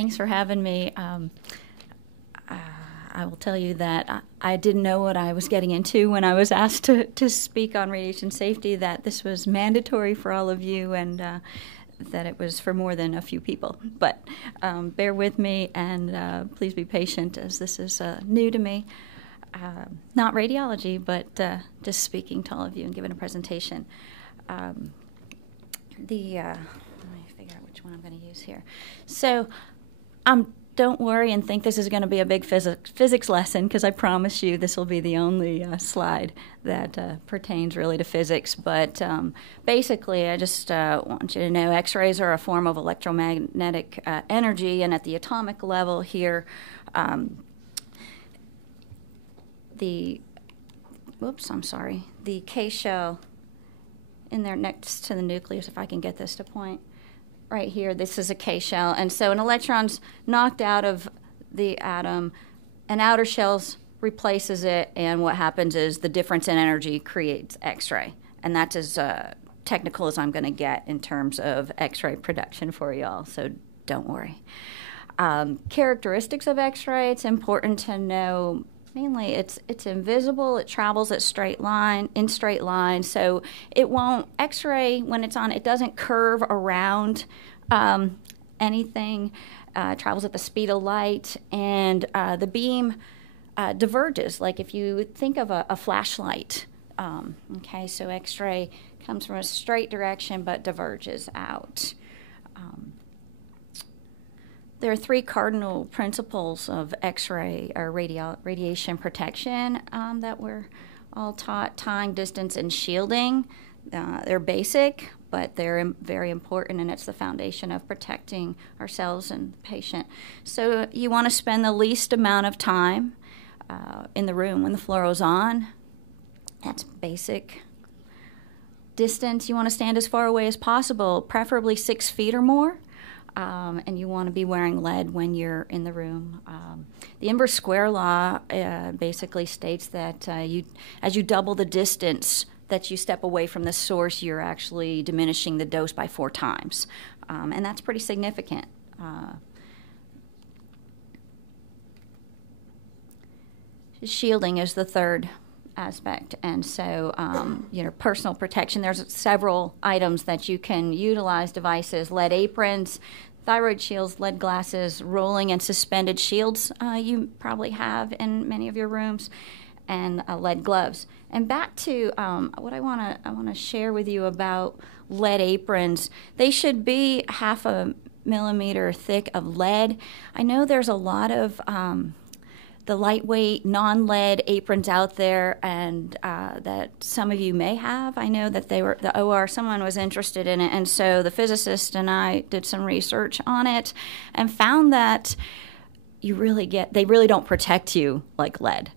Thanks for having me. I will tell you that I didn't know what I was getting into when I was asked to speak on radiation safety, that this was mandatory for all of you and that it was for more than a few people. But bear with me and please be patient as this is new to me. Not radiology, but just speaking to all of you and giving a presentation. Let me figure out which one I'm going to use here. So don't worry and think this is going to be a big physics lesson, because I promise you this will be the only slide that pertains really to physics. But basically, I just want you to know X-rays are a form of electromagnetic energy, and at the atomic level here, the K-shell in there next to the nucleus, if I can get this to point. Right here, this is a K-shell, and so an electron's knocked out of the atom, an outer shell replaces it, and what happens is the difference in energy creates X-ray, and that's as technical as I'm going to get in terms of X-ray production for y'all, so don't worry. Characteristics of X-ray, it's important to know. Mainly, it's invisible. It travels in straight line, so it won't. X-ray, when it's on, it doesn't curve around anything. Travels at the speed of light, and the beam diverges. Like if you think of a flashlight, okay. So X-ray comes from a straight direction but diverges out. There are three cardinal principles of X-ray or radiation protection that we're all taught: time, distance, and shielding. They're basic, but they're very important, and it's the foundation of protecting ourselves and the patient. So you want to spend the least amount of time in the room when the fluoro's on. That's basic. Distance, you want to stand as far away as possible, preferably 6 feet or more. And you want to be wearing lead when you're in the room. The inverse square law basically states that as you double the distance that you step away from the source, you're actually diminishing the dose by 4 times. And that's pretty significant. Shielding is the third aspect, and so personal protection. There's several items that you can utilize: devices, lead aprons, thyroid shields, lead glasses, rolling and suspended shields you probably have in many of your rooms, and lead gloves. And back to what I want to share with you about lead aprons. They should be 0.5 millimeter thick of lead. I know there's a lot of the lightweight non-lead aprons out there, and that some of you may have. I know that they were the OR. Someone was interested in it, and so the physicist and I did some research on it, and found that they really don't protect you like lead.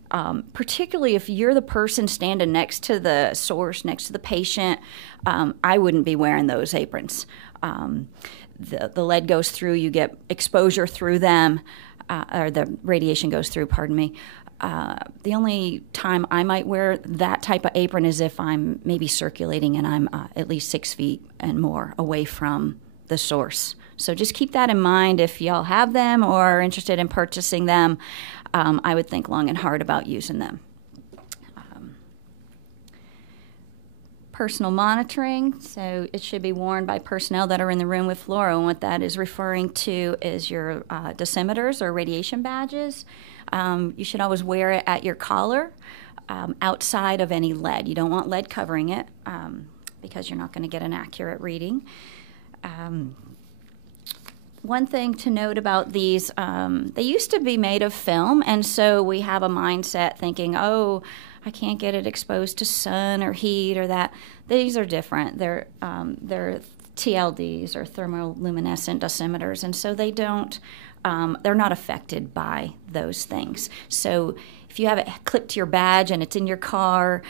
Particularly if you're the person standing next to the source, next to the patient. I wouldn't be wearing those aprons. The lead goes through. You get exposure through them. Or the radiation goes through, pardon me. The only time I might wear that type of apron is if I'm maybe circulating and I'm at least 6 feet and more away from the source. So just keep that in mind if y'all have them or are interested in purchasing them. I would think long and hard about using them. Personal monitoring, so it should be worn by personnel that are in the room with fluoro, and what that is referring to is your dosimeters or radiation badges. You should always wear it at your collar outside of any lead. You don't want lead covering it because you're not going to get an accurate reading. One thing to note about these, they used to be made of film, and so we have a mindset thinking, oh, I can't get it exposed to sun or heat or that. These are different. They're TLDs or thermoluminescent dosimeters, and so they're not affected by those things. So if you have it clipped to your badge and it's in your car,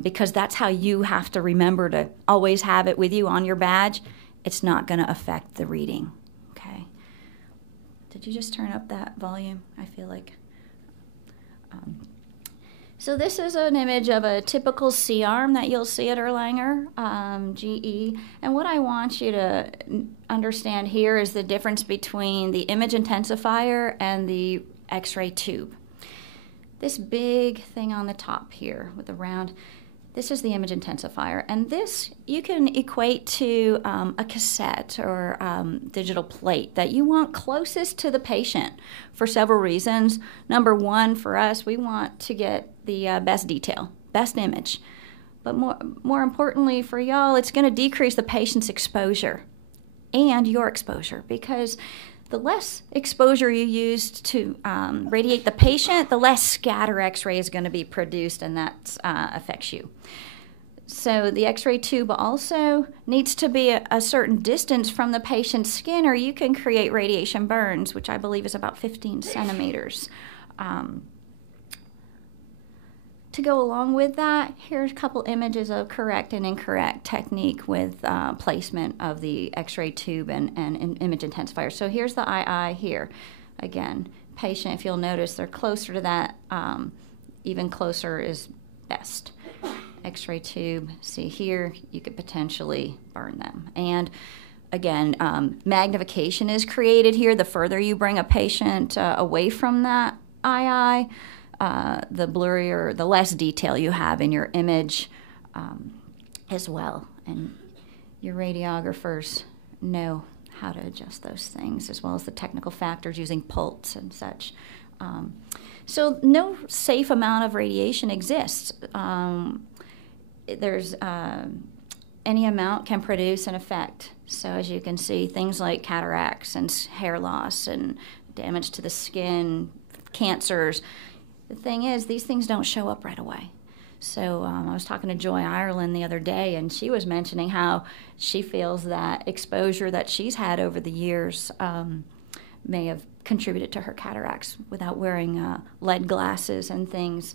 because that's how you have to remember to always have it with you on your badge, it's not going to affect the reading. Okay. Did you just turn up that volume? I feel like. So this is an image of a typical C-arm that you'll see at Erlanger, GE. And what I want you to understand here is the difference between the image intensifier and the X-ray tube. This big thing on the top here with the round, this is the image intensifier. And this you can equate to a cassette or digital plate that you want closest to the patient for several reasons. Number one, for us, we want to get the best detail, best image. But more importantly for y'all, it's going to decrease the patient's exposure and your exposure, because the less exposure you use to radiate the patient, the less scatter X-ray is going to be produced, and that affects you. So the X-ray tube also needs to be a certain distance from the patient's skin, or you can create radiation burns, which I believe is about 15 centimeters. To go along with that, here's a couple images of correct and incorrect technique with placement of the X-ray tube and image intensifier. So here's the II here. Again, patient, if you'll notice, they're closer to that. Even closer is best. X-ray tube, see here, you could potentially burn them. And again, magnification is created here. The further you bring a patient away from that II, the blurrier, the less detail you have in your image as well. And your radiographers know how to adjust those things, as well as the technical factors using pulse and such. So no safe amount of radiation exists. There's any amount can produce an effect. So as you can see, things like cataracts and hair loss and damage to the skin, cancers. The thing is, these things don't show up right away. So I was talking to Joy Ireland the other day, and she was mentioning how she feels that exposure that she's had over the years may have contributed to her cataracts without wearing lead glasses and things.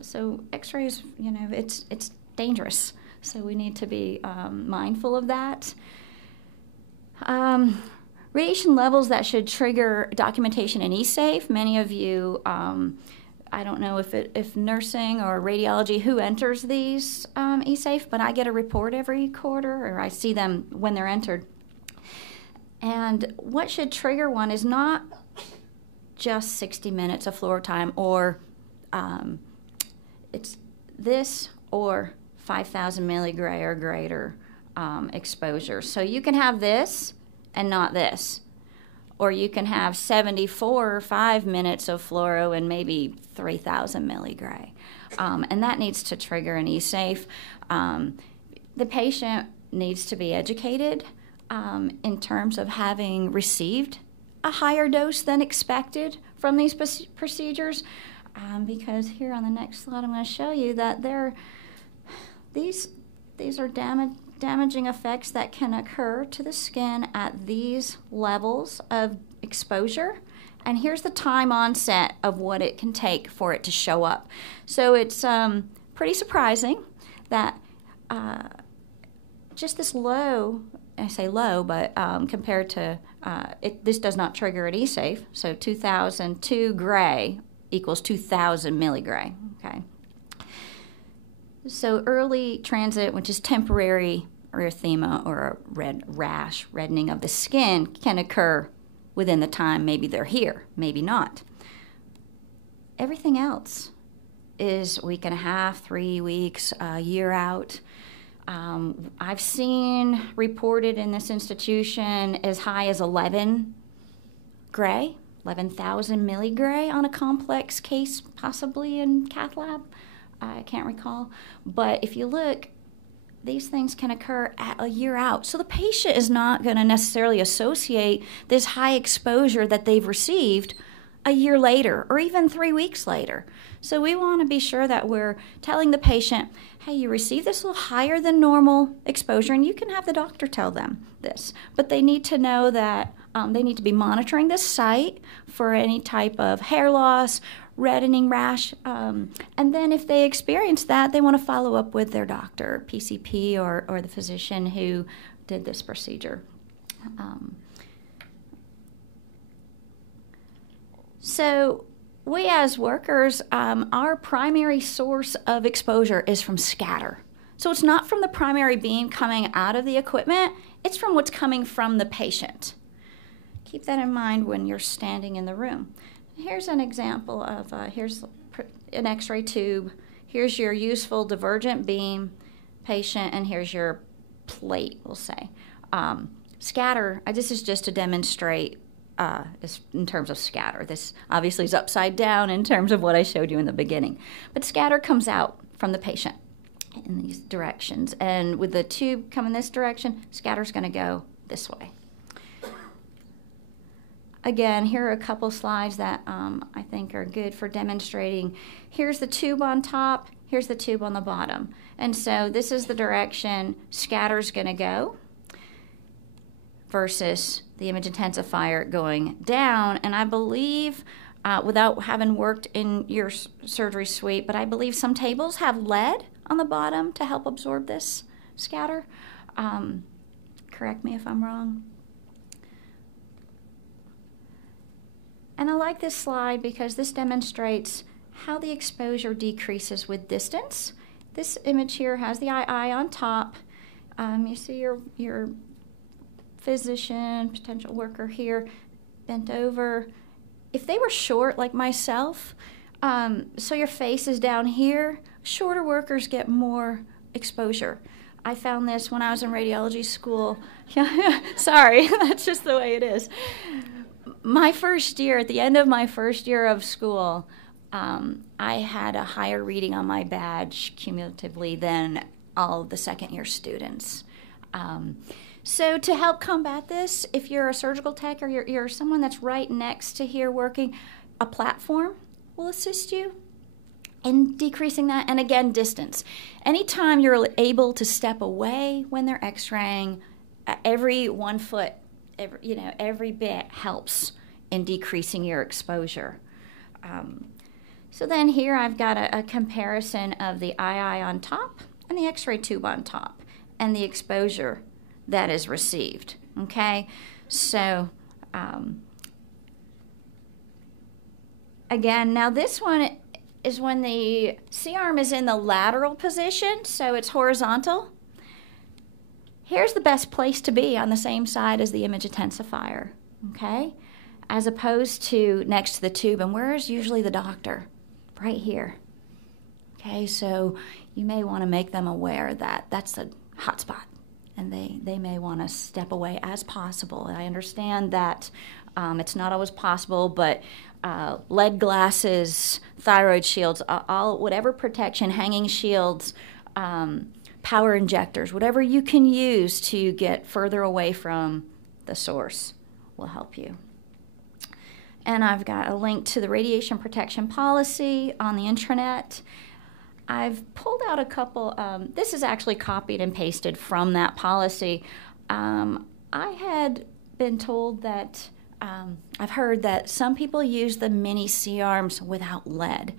So X-rays, you know, it's dangerous. So we need to be mindful of that. Radiation levels that should trigger documentation in eSafe. Many of you, I don't know if nursing or radiology, who enters these eSafe, but I get a report every quarter, or I see them when they're entered. And what should trigger one is not just 60 minutes of fluoro time, or it's this or 5,000 milligray or greater exposure. So you can have this and not this. Or you can have 74 or 5 minutes of fluoro and maybe 3,000 milligray. And that needs to trigger an eSafe. The patient needs to be educated in terms of having received a higher dose than expected from these procedures. Because here on the next slide, I'm going to show you that these are damaging effects that can occur to the skin at these levels of exposure. And here's the time onset of what it can take for it to show up. So it's pretty surprising that just this low, I say low, but compared to, this does not trigger an eSafe. So 2,002 gray equals 2,000 milligray, okay? So early transit, which is temporary erythema or a red rash, reddening of the skin, can occur within the time maybe they're here, maybe not. Everything else is a week and a half, 3 weeks, a year out. I've seen reported in this institution as high as 11 gray, 11,000 milligray on a complex case, possibly in cath lab. I can't recall. But if you look, these things can occur at a year out. So the patient is not going to necessarily associate this high exposure that they've received a year later or even 3 weeks later. So we want to be sure that we're telling the patient, hey, you received this little higher than normal exposure, and you can have the doctor tell them this. But they need to know that they need to be monitoring this site for any type of hair loss, reddening rash, and then if they experience that, they want to follow up with their doctor, PCP, or the physician who did this procedure. So we as workers, our primary source of exposure is from scatter. So it's not from the primary beam coming out of the equipment, it's from what's coming from the patient. Keep that in mind when you're standing in the room. Here's an example of, here's an x-ray tube, here's your useful divergent beam patient, and here's your plate, we'll say. Scatter, this is just to demonstrate in terms of scatter. This obviously is upside down in terms of what I showed you in the beginning. But scatter comes out from the patient in these directions. And with the tube coming this direction, scatter's going to go this way. Again, here are a couple slides that I think are good for demonstrating. Here's the tube on top, here's the tube on the bottom. And so this is the direction scatter's going to go versus the image intensifier going down. And I believe, without having worked in your surgery suite, but I believe some tables have lead on the bottom to help absorb this scatter. Correct me if I'm wrong. And I like this slide because this demonstrates how the exposure decreases with distance. This image here has the eye on top. You see your physician, potential worker here, bent over. If they were short like myself, so your face is down here, shorter workers get more exposure. I found this when I was in radiology school. Sorry, that's just the way it is. My first year, at the end of my first year of school, I had a higher reading on my badge cumulatively than all of the second-year students. So to help combat this, if you're a surgical tech or you're someone that's right next to here working, a platform will assist you in decreasing that. And again, distance. Anytime you're able to step away when they're x-raying, every 1 foot, every bit helps in decreasing your exposure. So then here I've got a comparison of the eye on top and the x-ray tube on top and the exposure that is received, okay? So, again, now this one is when the C-arm is in the lateral position, so it's horizontal. Here's the best place to be on the same side as the image intensifier, okay? As opposed to next to the tube, and where is usually the doctor? Right here. Okay, so you may want to make them aware that that's a hot spot, and they may want to step away as possible. And I understand that it's not always possible, but lead glasses, thyroid shields, whatever protection, hanging shields, power injectors, whatever you can use to get further away from the source will help you. And I've got a link to the radiation protection policy on the intranet. I've pulled out a couple, this is actually copied and pasted from that policy. I had been told that, I've heard that some people use the mini C-arms without lead.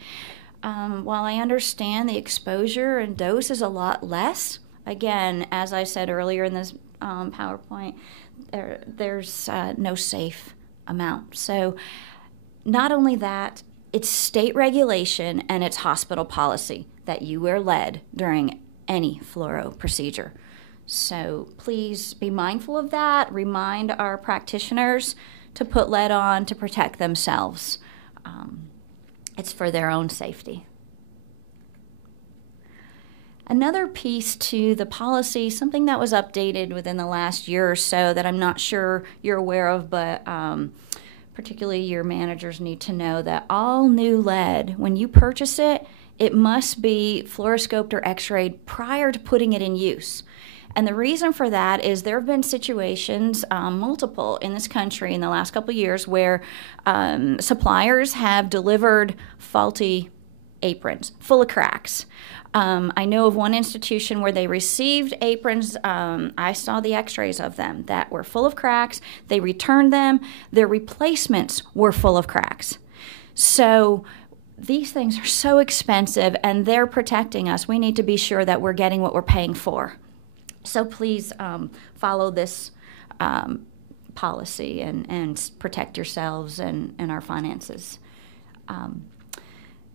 While I understand the exposure and dose is a lot less, again, as I said earlier in this PowerPoint, there's no safe amount. So not only that, it's state regulation and it's hospital policy that you wear lead during any fluoro procedure. So please be mindful of that. Remind our practitioners to put lead on to protect themselves. It's for their own safety. Another piece to the policy, something that was updated within the last year or so that I'm not sure you're aware of, but particularly your managers need to know that all new lead, when you purchase it, it must be fluoroscoped or x-rayed prior to putting it in use. And the reason for that is there have been situations, multiple in this country in the last couple of years, where suppliers have delivered faulty aprons full of cracks. I know of one institution where they received aprons. I saw the x-rays of them that were full of cracks. They returned them. Their replacements were full of cracks. So these things are so expensive, and they're protecting us. We need to be sure that we're getting what we're paying for. So please follow this policy and protect yourselves and our finances.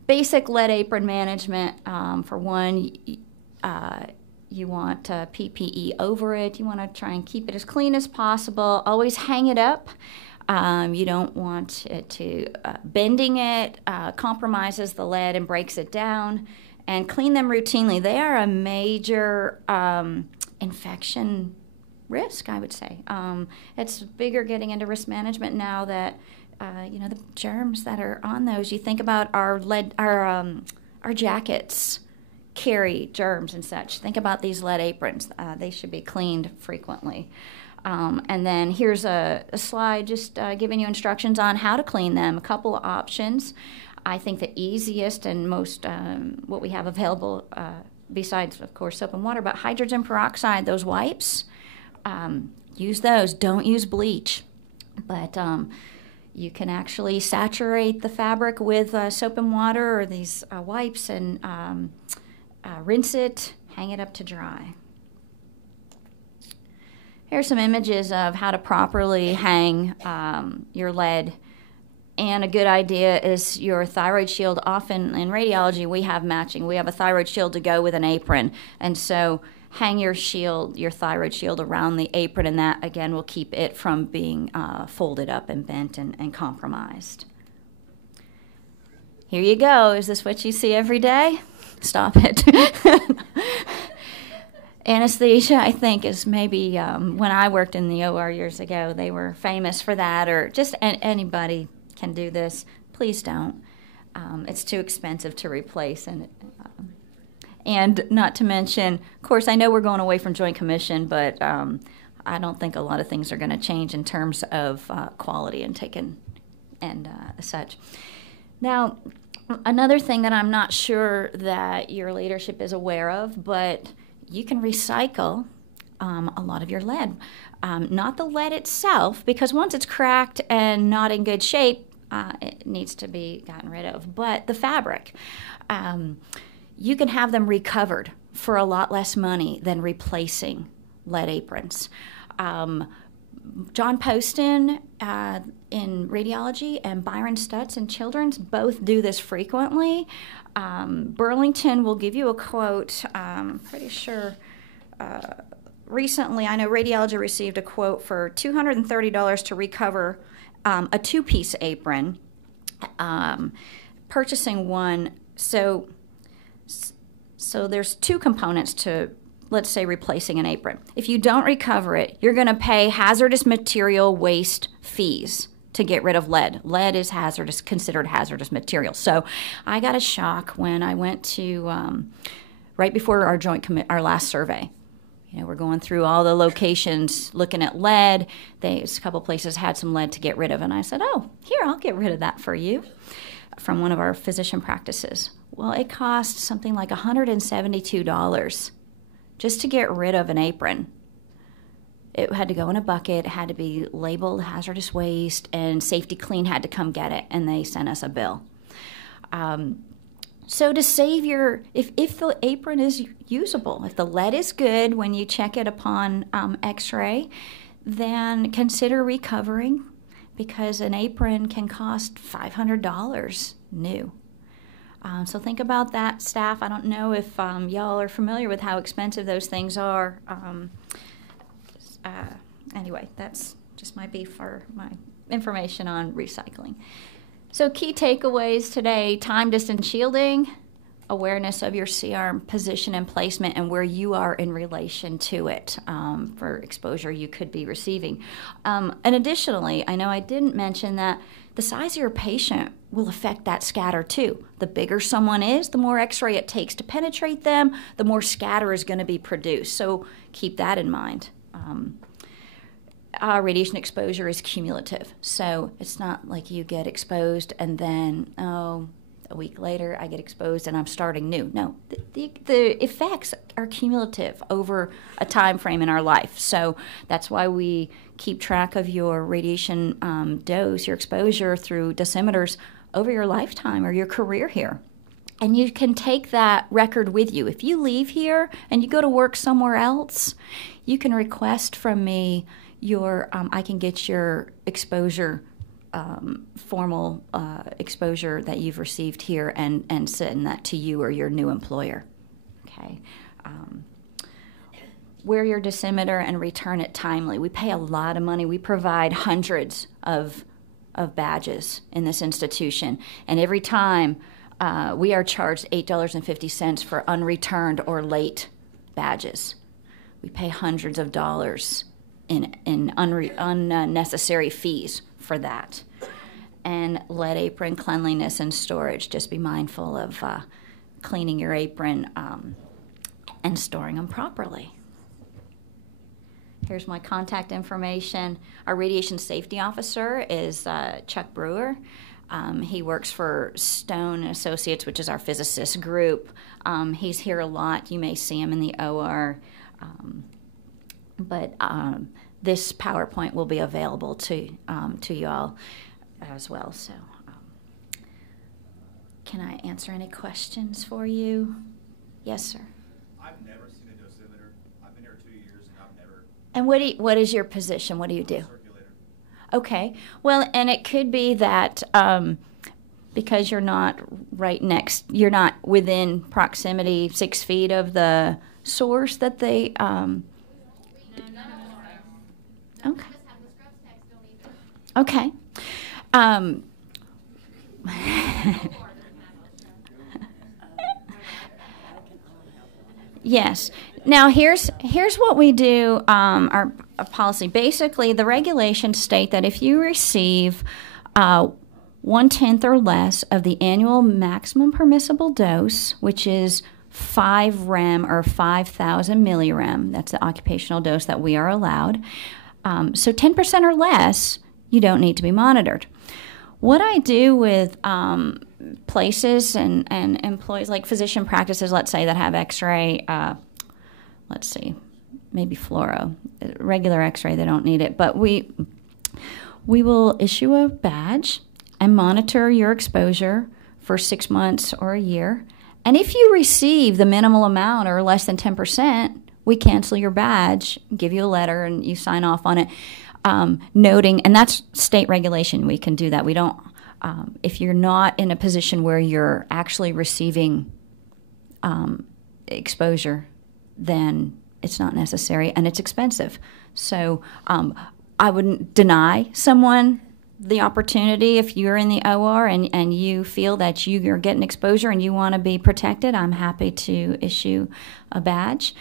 Basic lead apron management, for one, you want PPE over it. You want to try and keep it as clean as possible. Always hang it up. You don't want it to, bending it compromises the lead and breaks it down. And clean them routinely. They are a major infection risk, I would say. It's bigger getting into risk management now that, the germs that are on those. You think about our jackets carry germs and such. Think about these lead aprons. They should be cleaned frequently. And then here's a slide just giving you instructions on how to clean them. A couple of options. I think the easiest and most what we have available, besides, of course, soap and water, but hydrogen peroxide, those wipes, use those. Don't use bleach. But you can actually saturate the fabric with soap and water or these wipes and rinse it, hang it up to dry. Here are some images of how to properly hang your lead. And a good idea is your thyroid shield. Often in radiology, we have matching. We have a thyroid shield to go with an apron. And so hang your thyroid shield around the apron, and that, again, will keep it from being folded up and bent and compromised. Here you go. Is this what you see every day? Stop it. Anesthesia, I think, is maybe when I worked in the OR years ago, they were famous for that, or just anybody can do this. Please don't. It's too expensive to replace, and not to mention, of course, I know we're going away from Joint Commission, but I don't think a lot of things are going to change in terms of quality and such. Now, another thing that I'm not sure that your leadership is aware of, but you can recycle a lot of your lead. Not the lead itself, because once it's cracked and not in good shape, it needs to be gotten rid of. But the fabric, you can have them recovered for a lot less money than replacing lead aprons. John Poston in radiology and Byron Stutz in children's both do this frequently. Burlington will give you a quote, I'm pretty sure. Recently, I know radiology received a quote for $230 to recover a two-piece apron, purchasing one. So there's two components to, let's say, replacing an apron. If you don't recover it, you're going to pay hazardous material waste fees to get rid of lead. Lead is hazardous, considered hazardous material. So I got a shock when I went to, right before our last survey. We're going through all the locations, looking at lead. A couple places had some lead to get rid of, and I said, "Oh, here, I'll get rid of that for you," from one of our physician practices. Well, it cost something like $172 just to get rid of an apron. It had to go in a bucket, it had to be labeled hazardous waste, and Safety Clean had to come get it, and they sent us a bill. So to save if the apron is usable, if the lead is good when you check it upon x-ray, then consider recovering, because an apron can cost $500 new. So think about that, staff. I don't know if y'all are familiar with how expensive those things are. Anyway, that's just might be for my information on recycling. So key takeaways today: time, distance, shielding, awareness of your C-arm position and placement and where you are in relation to it for exposure you could be receiving. And additionally, I know I didn't mention that the size of your patient will affect that scatter too. The bigger someone is, the more x-ray it takes to penetrate them, the more scatter is going to be produced. So keep that in mind. Radiation exposure is cumulative. So it's not like you get exposed and then, a week later I get exposed and I'm starting new. No, the effects are cumulative over a time frame in our life. So that's why we keep track of your radiation dose, your exposure through dosimeters over your lifetime or your career here. And you can take that record with you. If you leave here and you go to work somewhere else, you can request from me I can get your exposure formal exposure that you've received here and send that to you or your new employer. Okay. Wear your dosimeter and return it timely. We pay a lot of money. We provide hundreds of badges in this institution, and every time we are charged $8.50 for unreturned or late badges. We pay hundreds of dollars in unnecessary fees for that. And lead apron cleanliness and storage. Just be mindful of cleaning your apron and storing them properly. Here's my contact information. Our radiation safety officer is Chuck Brewer. He works for Stone Associates, which is our physicist group. He's here a lot. You may see him in the OR. But this PowerPoint will be available to you all as well. So, can I answer any questions for you? Yes, sir. I've never seen a dosimeter. I've been here 2 years, and I've never. And what is your position? What do you do? Circulator. Okay. Well, and it could be that because you're not you're not within proximity 6 feet of the source that they. Okay. Okay. Yes. Now here's what we do. Our policy. Basically, the regulations state that if you receive 1/10 or less of the annual maximum permissible dose, which is 5 rem or 5,000 millirem, that's the occupational dose that we are allowed. So 10% or less, you don't need to be monitored. What I do with places and employees, like physician practices, let's say, that have x-ray, let's see, maybe fluoro, regular x-ray, they don't need it, but we will issue a badge and monitor your exposure for 6 months or a year. And if you receive the minimal amount or less than 10%, we cancel your badge, give you a letter, and you sign off on it, noting, and that's state regulation. We can do that. We don't, if you're not in a position where you're actually receiving exposure, then it's not necessary, and it's expensive. So I wouldn't deny someone the opportunity. If you're in the OR and you feel that you're getting exposure and you want to be protected, I'm happy to issue a badge.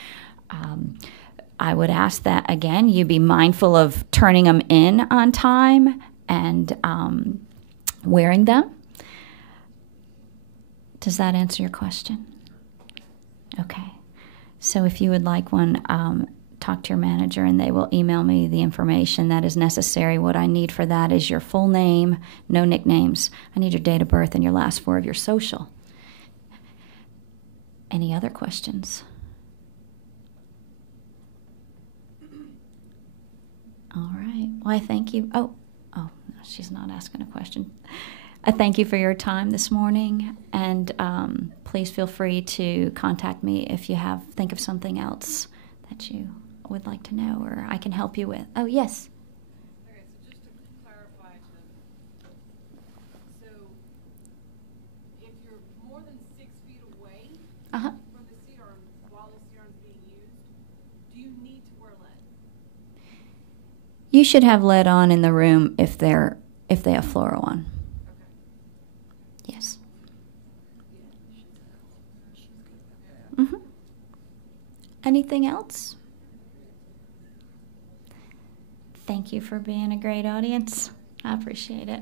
I would ask that, again, you be mindful of turning them in on time and wearing them. Does that answer your question? Okay. So if you would like one, talk to your manager and they will email me the information that is necessary. What I need for that is your full name, no nicknames. I need your date of birth and your last 4 of your social. Any other questions? All right. Well, I thank you. Oh, no, she's not asking a question. I thank you for your time this morning, and please feel free to contact me if you think of something else that you would like to know or I can help you with. Oh, yes. Okay, so just to clarify, so if you're more than 6 feet away from the serum while the serum is being used, do you need to wear lead? You should have lead on in the room if they have fluoro on. Okay. Yes. Mm-hmm. Anything else? Thank you for being a great audience. I appreciate it.